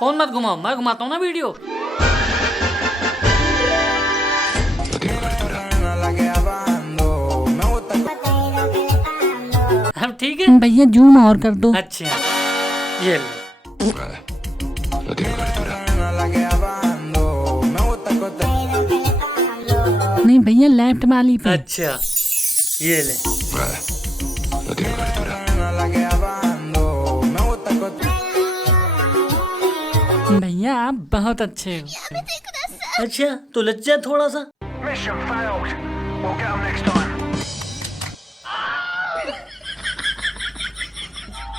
Phone मत घुमाओ, मैं घुमाता हूँ ना वीडियो। अब ठीक है भैया, जूम और कर दो। अच्छा ये लो। नहीं भैया, लेफ्ट वाली पे। अच्छा ये ले। भैया आप बहुत अच्छे हो। अच्छा तो लज्जा थोड़ा सा।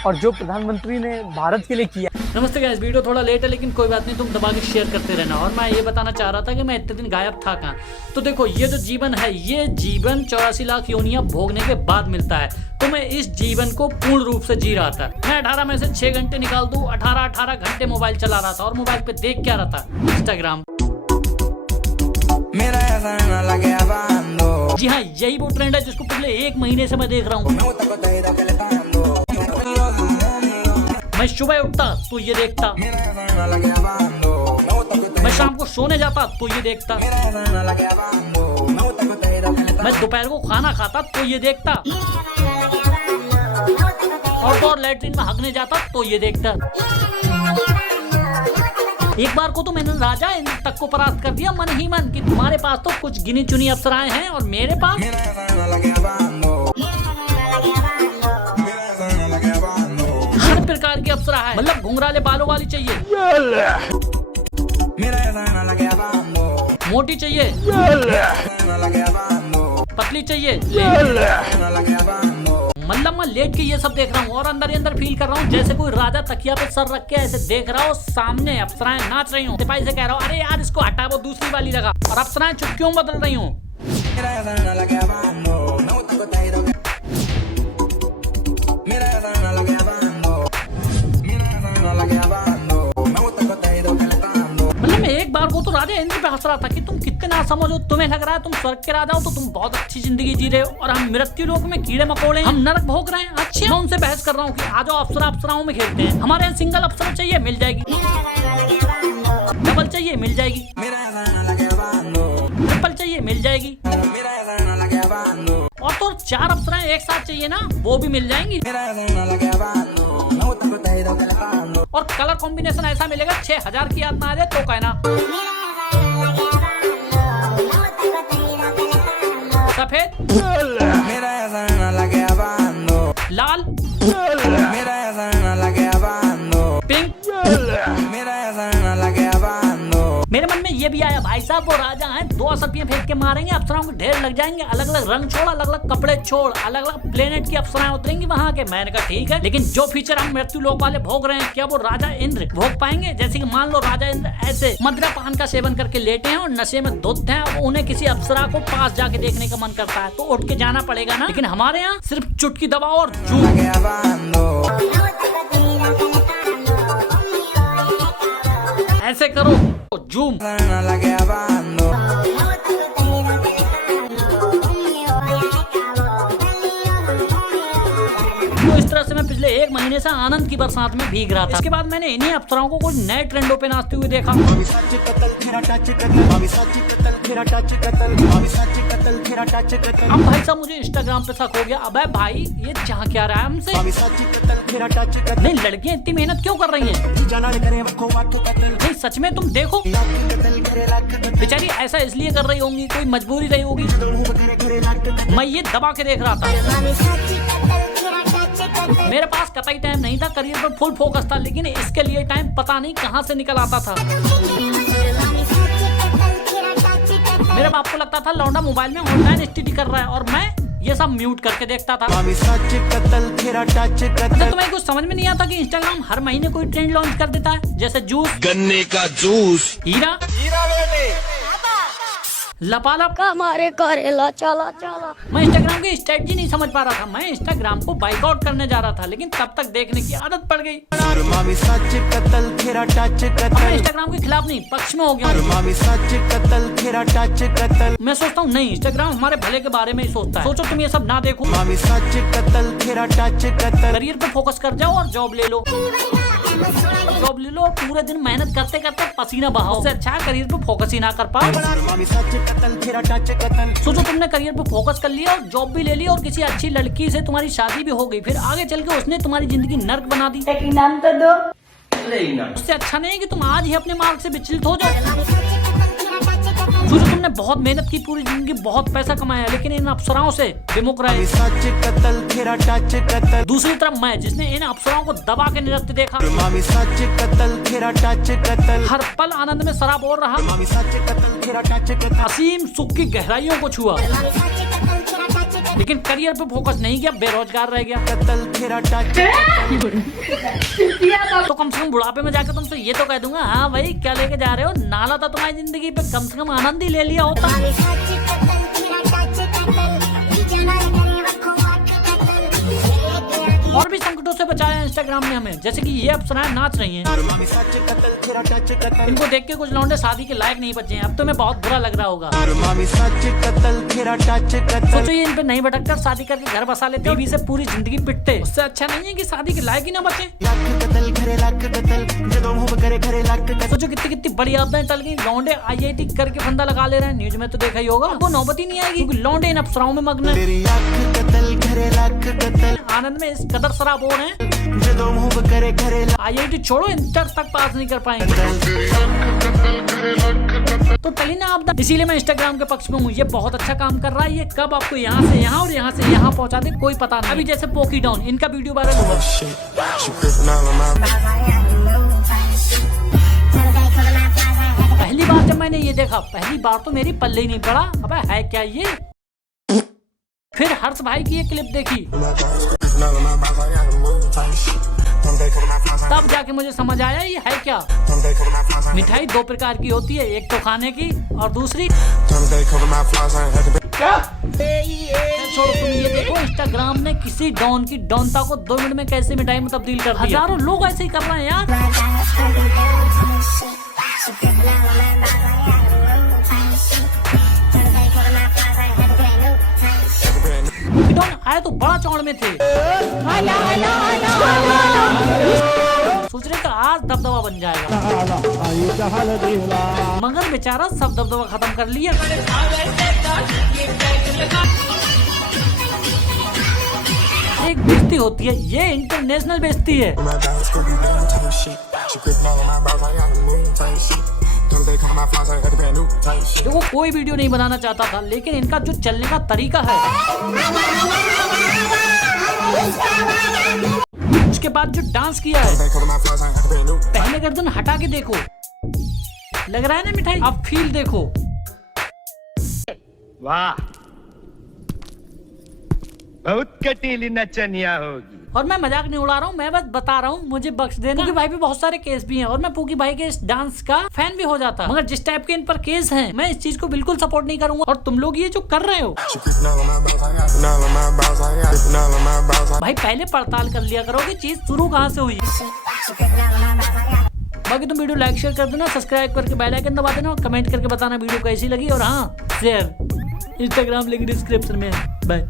और जो प्रधानमंत्री ने भारत के लिए किया। नमस्ते गाइस, वीडियो थोड़ा लेट है लेकिन कोई बात नहीं, तुम दबा के शेयर करते रहना। और मैं ये बताना चाह रहा था कि मैं इतने दिन गायब था कहाँ। तो देखो, ये जो जीवन है, ये जीवन 84 लाख योनियां भोगने के बाद मिलता है। तो मैं इस जीवन को पूर्ण रूप से जी रहा था। मैं 18 में से 6 घंटे निकाल दूं, 18 घंटे मोबाइल चला रहा था। और मोबाइल पे देख क्या रहा था? इंस्टाग्राम। जी हाँ, यही वो ट्रेंड है जिसको पिछले 1 महीने से मैं देख रहा हूँ। मैं सुबह उठता तो ये देखता, मैं शाम को सोने जाता तो ये देखता, मैं दोपहर को खाना खाता तो ये देखता, और लैट्रिन में हगने जाता तो ये देखता। एक बार को तो मैंने राजा इंद्र तक को परास्त कर दिया मन ही मन कि तुम्हारे पास तो कुछ गिनी चुनी अप्सराएं हैं और मेरे पास हर प्रकार की अप्सरा है। मतलब घुंघराले बालों वाली चाहिए, मोटी चाहिए, पतली चाहिए। मतलब मैं लेट के ये सब देख रहा हूँ और अंदर ही अंदर फील कर रहा हूँ जैसे कोई राजा तकिया पे सर रख के ऐसे देख रहा हो, सामने अप्सराएं नाच रही हूँ। सिपाही से कह रहा हूँ, अरे यार इसको हटा, वो दूसरी वाली लगा। और अप्सराएं चुटकियों बदल रही हूँ। मतलब मैं एक बार को तो राजा इंद्र पे हंस रहा था कि तुम कितने ना समझो, तुम्हें लग रहा है तुम स्वर्ग के राजा हो तो तुम बहुत अच्छी जिंदगी जी रहे हो, और हम मृत्यु लोक में कीड़े मकोड़े, हम नरक भोग रहे हैं। अच्छा, मैं उनसे बहस कर रहा हूँ कि आ जाओ अप्सराओं में खेलते हैं। हमारे यहाँ सिंगल अप्सरा चाहिए, मिल जाएगी। डबल चाहिए, मिल जाएगी। ट्रिपल चाहिए, मिल जाएगी। और तो 4 अप्सराएं एक साथ चाहिए ना, वो भी मिल जाएंगी। और कलर कॉम्बिनेशन ऐसा मिलेगा 6000 की याद ना आ जाए तो कहना। सफेद, लाल, पिंक। मेरे मन में ये भी आया, भाई साहब वो राजा हैं, 2 असरपियां फेंक के मारेंगे, अप्सराओं के ढेर लग जाएंगे। अलग अलग रंग छोड़, अलग अलग कपड़े छोड़, अलग अलग प्लेनेट की अप्सराएं उतरेंगी वहां के। मैंने कहा ठीक है, लेकिन जो फीचर हम मृत्यु लोक वाले भोग रहे हैं, क्या वो राजा इंद्र भोग पाएंगे? जैसे कि मान लो राजा इंद्र ऐसे मदिरा पान का सेवन करके लेटे हैं और नशे में धुत हैं, अब उन्हें किसी अप्सरा को पास जाके देखने का मन करता है तो उठ के जाना पड़ेगा ना। लेकिन हमारे यहाँ सिर्फ चुटकी दबाओ और ऐसे करो जूम। तो इस तरह से मैं पिछले 1 महीने से आनंद की बरसात में भीग रहा था। इसके बाद मैंने इन्हीं अप्सराओं को कुछ नए ट्रेंडों पे नाचते हुए देखा। अब भाई साहब मुझे इंस्टाग्राम पे शक हो गया, अबे भाई ये चाह क्या रहा है हमसे? नहीं, लड़कियां इतनी मेहनत क्यों कर रही हैं? नहीं सच में तुम देखो, बेचारी ऐसा इसलिए कर रही होंगी, कोई मजबूरी रही होगी। मैं ये दबा के देख रहा था। मेरे पास कतई टाइम नहीं था, करियर पर फुल फोकस था, लेकिन इसके लिए टाइम पता नहीं कहां से निकल आता था। मेरे बाप को लगता था लौंडा मोबाइल में ऑनलाइन स्टडी कर रहा है और मैं ये सब म्यूट करके देखता था। तो तुम्हें कुछ समझ में नहीं आता कि इंस्टाग्राम हर महीने कोई ट्रेंड लॉन्च कर देता है, जैसे जूस, गन्ने का जूस, हीरा, लपालप। हमारे करेला चला चला। मैं इंस्टाग्राम की स्ट्रेटजी नहीं समझ पा रहा था, मैं इंस्टाग्राम को बाइकआउट करने जा रहा था, लेकिन तब तक देखने की आदत पड़ गई। मैं इंस्टाग्राम के खिलाफ नहीं, पक्ष में हो गया। मैं सोचता हूँ नहीं, इंस्टाग्राम हमारे भले के बारे में ही सोचता है। सोचो तुम ये सब ना देखो, करियर पे फोकस कर जाओ और जॉब ले लो। जॉब ले लो और पूरे दिन मेहनत करते करते पसीना बहाओ। उससे अच्छा करियर पे फोकस ही ना कर पाओ। सोचो तुमने करियर पे फोकस कर लिया और जॉब भी ले ली और किसी अच्छी लड़की से तुम्हारी शादी भी हो गई, फिर आगे चल के उसने तुम्हारी जिंदगी नर्क बना दी। नाम तो दो। उससे अच्छा नहीं कि तुम आज ही अपने मार्ग से विचलित हो जाओ। सोचो तुमने बहुत मेहनत की, पूरी जिंदगी बहुत पैसा कमाया, लेकिन इन अप्सराओं से विमुख रहे। दूसरी तरफ मैं, जिसने इन अप्सराओं को दबा के नृत्य देखा, हर पल आनंद में सराबोर रहा, असीम सुख की गहराइयों को छुआ, लेकिन करियर पे फोकस नहीं किया, बेरोजगार रह गया। तो कम से कम बुढ़ापे में जाकर तुमसे ये तो कह दूंगा, हाँ भाई क्या लेके जा रहे हो, नाला था तुम्हारी जिंदगी पे, कम से कम आनंद ही ले लिया होता। और भी संकटों से बचाया इंस्टाग्राम ने हमें, जैसे कि ये अप्सराएं नाच रही हैं। इनको देख के कुछ लौंडे शादी के लायक नहीं बचे हैं। अब तो मैं बहुत बुरा लग रहा होगा। सोचो ये इन पे नहीं भटक कर शादी करके घर बसा लेते, बीवी से पूरी जिंदगी पिटते। उससे अच्छा नहीं है कि शादी के लायक ही ना बचे। सोचो कितनी कितनी बड़ी आपदाएं टल गई। लौंडे IIT करके फंदा लगा ले रहे हैं, न्यूज में तो देखा ही होगा। वो नौबत ही नहीं आएगी क्योंकि लौंडे इन अप्सराओं में मग्न हैं। आनंद में इस कदर सराबोर हैं, IIT छोड़ो इंटर तक पास नहीं कर पाएंगे। तो टली ना आपदा। इसीलिए मैं इंस्टाग्राम के पक्ष में हूँ। ये बहुत अच्छा काम कर रहा है। ये कब आपको यहाँ से यहाँ और यहाँ से यहाँ पहुँचा दे कोई पता नहीं। अभी जैसे पोकी डाउन, इनका वीडियो वायरल हुआ। पहली बार जब मैंने ये देखा, पहली बार तो मेरी पल्ले ही नहीं पड़ा, अबे है क्या ये। फिर हर्ष भाई की ये क्लिप देखी, तब जाके मुझे समझ आया ये है क्या। मिठाई दो प्रकार की होती है, एक तो खाने की और दूसरी क्या। छोड़ो तुम ये देखो, इंस्टाग्राम ने किसी डॉन की डॉनता को 2 मिनट में कैसे मिठाई में तब्दील कर दिया। हजारों लोग ऐसे ही कर रहे हैं यार। डॉन आए तो बड़ा चौड़ में थे, सोच रहे कि आज दबदबा बन जाएगा, मगर बेचारा सब दबदबा खत्म कर लिया। एक बेइज्जती होती है, ये इंटरनेशनल बेइज्जती है। देखो कोई वीडियो नहीं बनाना चाहता था, लेकिन इनका जो चलने का तरीका है, उसके बाद जो डांस किया है, पहले गर्दन हटा के देखो, लग रहा है ना मिठाई। अब फील देखो, वाह बहुत कटीली नचनिया होगी। और मैं मजाक नहीं उड़ा रहा हूँ, मैं बस बता रहा हूँ, मुझे बख्श देना। पूकी भाई पे बहुत सारे केस भी हैं और मैं पूकी भाई के इस डांस का फैन भी हो जाता, मगर जिस टाइप के इन पर केस हैं, मैं इस चीज को बिल्कुल सपोर्ट नहीं करूंगा। और तुम लोग ये जो कर रहे हो, भाई पहले पड़ताल कर लिया करो कि चीज शुरू कहाँ से हुई। बाकी तुम वीडियो लाइक शेयर कर देना, सब्सक्राइब करके बेल आइकन दबा देना और कमेंट करके बताना वीडियो कैसी लगी। और हाँ, शेयर इंस्टाग्राम लिंक डिस्क्रिप्शन में है। बाय।